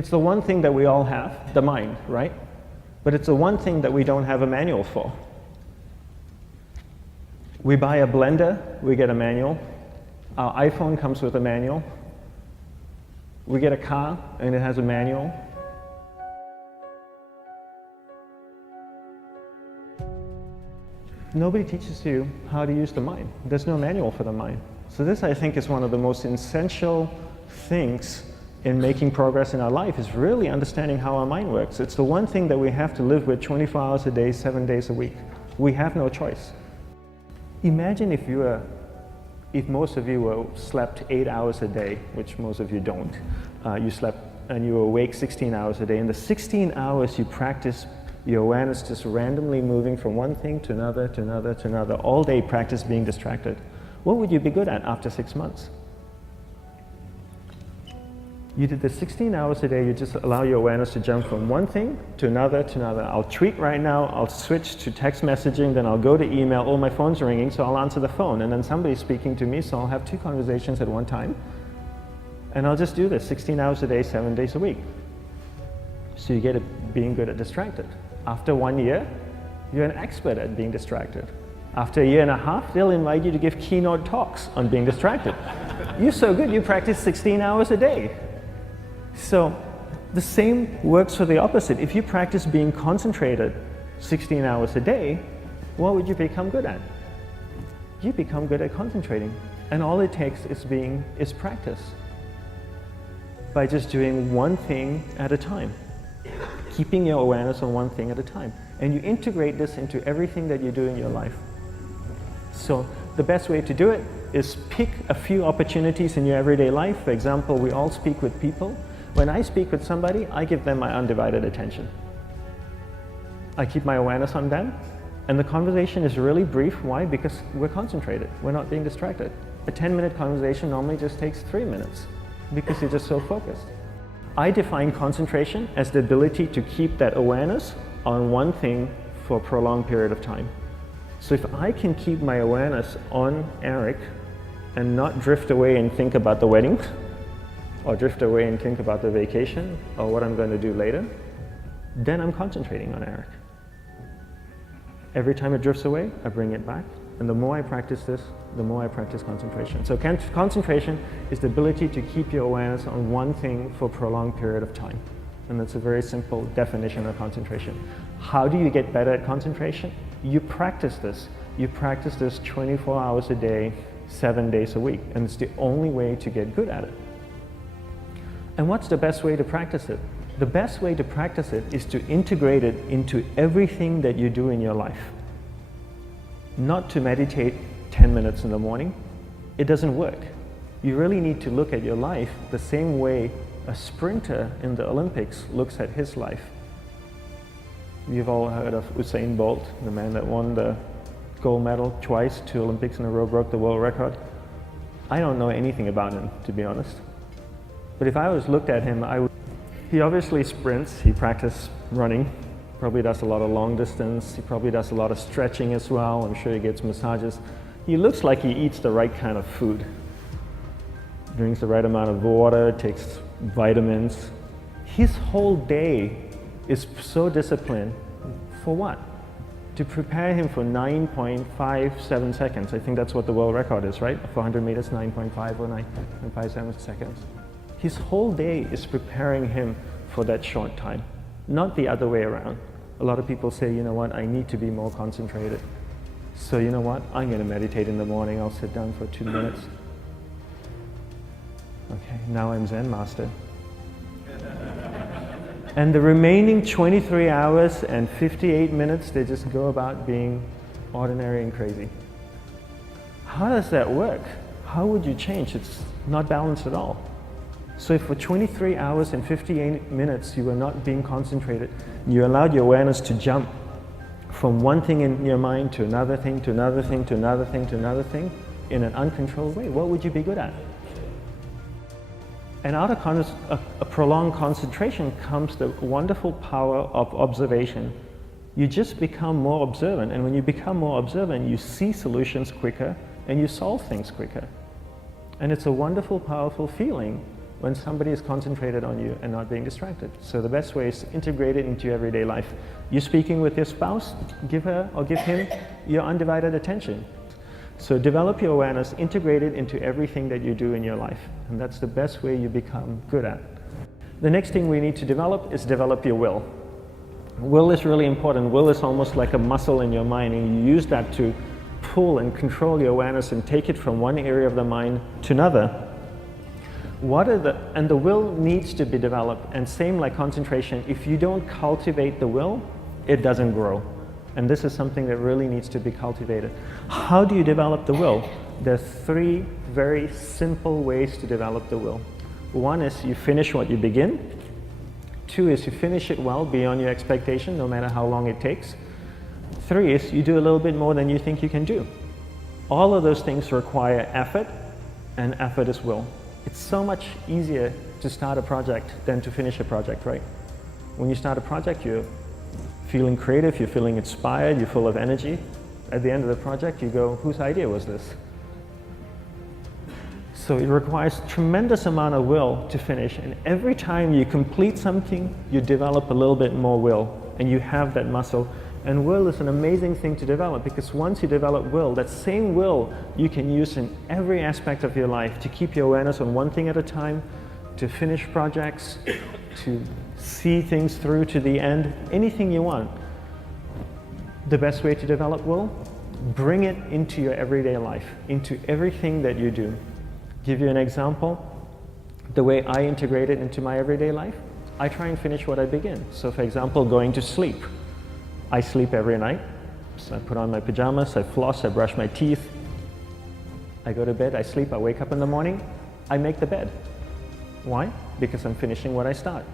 It's the one thing that we all have, the mind, right? But it's the one thing that we don't have a manual for. We buy a blender, we get a manual. Our iPhone comes with a manual. We get a car and it has a manual. Nobody teaches you how to use the mind. There's no manual for the mind. So this, I think, is one of the most essential things in making progress in our life, is really understanding how our mind works. It's the one thing that we have to live with 24 hours a day, 7 days a week. We have no choice. Imagine if most of you slept 8 hours a day, which most of you don't. You slept and you were awake 16 hours a day. In the 16 hours you practice your awareness just randomly moving from one thing to another, to another, to another, all day practice being distracted. What would you be good at after 6 months? You did this 16 hours a day, you just allow your awareness to jump from one thing to another, to another. I'll tweet right now, I'll switch to text messaging, then I'll go to email, oh, my phone's ringing, so I'll answer the phone, and then somebody's speaking to me, so I'll have 2 conversations at one time. And I'll just do this 16 hours a day, 7 days a week. So you get it being good at distracted. After 1 year, you're an expert at being distracted. After a year and a half, they'll invite you to give keynote talks on being distracted. You're so good, you practice 16 hours a day. So the same works for the opposite. If you practice being concentrated 16 hours a day, what would you become good at? You become good at concentrating. And all it takes is practice. By just doing one thing at a time. Keeping your awareness on one thing at a time. And you integrate this into everything that you do in your life. So the best way to do it is pick a few opportunities in your everyday life. For example, we all speak with people. When I speak with somebody, I give them my undivided attention. I keep my awareness on them, and the conversation is really brief. Why? Because we're concentrated. We're not being distracted. A 10-minute conversation normally just takes 3 minutes because you're just so focused. I define concentration as the ability to keep that awareness on one thing for a prolonged period of time. So if I can keep my awareness on Eric and not drift away and think about the wedding, or drift away and think about the vacation, or what I'm going to do later, then I'm concentrating on Eric. Every time it drifts away, I bring it back. And the more I practice this, the more I practice concentration. So concentration is the ability to keep your awareness on one thing for a prolonged period of time. And that's a very simple definition of concentration. How do you get better at concentration? You practice this. You practice this 24 hours a day, 7 days a week. And it's the only way to get good at it. And what's the best way to practice it? The best way to practice it is to integrate it into everything that you do in your life. Not to meditate 10 minutes in the morning. It doesn't work. You really need to look at your life the same way a sprinter in the Olympics looks at his life. You've all heard of Usain Bolt, the man that won the gold medal twice, 2 Olympics in a row, broke the world record. I don't know anything about him, to be honest. But if I was looked at him, he obviously sprints, he practices running, probably does a lot of long distance, he probably does a lot of stretching as well, I'm sure he gets massages. He looks like he eats the right kind of food. Drinks the right amount of water, takes vitamins. His whole day is so disciplined. For what? To prepare him for 9.57 seconds. I think that's what the world record is, right? For 100 meters, 9.5 or 9.57 seconds. His whole day is preparing him for that short time, not the other way around. A lot of people say, you know what, I need to be more concentrated. So you know what, I'm going to meditate in the morning, I'll sit down for 2 minutes. Okay, now I'm Zen master. And the remaining 23 hours and 58 minutes, they just go about being ordinary and crazy. How does that work? How would you change? It's not balanced at all. So if for 23 hours and 58 minutes you were not being concentrated, you allowed your awareness to jump from one thing in your mind to another thing, to another thing, to another thing, to another thing, in an uncontrolled way, what would you be good at? And out of a prolonged concentration comes the wonderful power of observation. You just become more observant, and when you become more observant, you see solutions quicker and you solve things quicker. And it's a wonderful, powerful feeling when somebody is concentrated on you and not being distracted. So the best way is to integrate it into your everyday life. You're speaking with your spouse, give her or give him your undivided attention. So develop your awareness, integrate it into everything that you do in your life. And that's the best way you become good at. The next thing we need to develop is develop your will. Will is really important. Will is almost like a muscle in your mind, and you use that to pull and control your awareness and take it from one area of the mind to another. And the will needs to be developed, and same like concentration, if you don't cultivate the will, it doesn't grow. And this is something that really needs to be cultivated. How do you develop the will? There's 3 very simple ways to develop the will. 1 is you finish what you begin. 2 is you finish it well beyond your expectation, no matter how long it takes. 3 is you do a little bit more than you think you can do. All of those things require effort, and effort is will. It's so much easier to start a project than to finish a project, right? When you start a project, you're feeling creative, you're feeling inspired, you're full of energy. At the end of the project, you go, whose idea was this? So it requires tremendous amount of will to finish, and every time you complete something, you develop a little bit more will, and you have that muscle. And will is an amazing thing to develop, because once you develop will, that same will you can use in every aspect of your life to keep your awareness on one thing at a time, to finish projects, to see things through to the end, anything you want. The best way to develop will? Bring it into your everyday life, into everything that you do. Give you an example, the way I integrate it into my everyday life, I try and finish what I begin. So for example, going to sleep. I sleep every night, so I put on my pajamas, I floss, I brush my teeth, I go to bed, I sleep, I wake up in the morning, I make the bed. Why? Because I'm finishing what I start.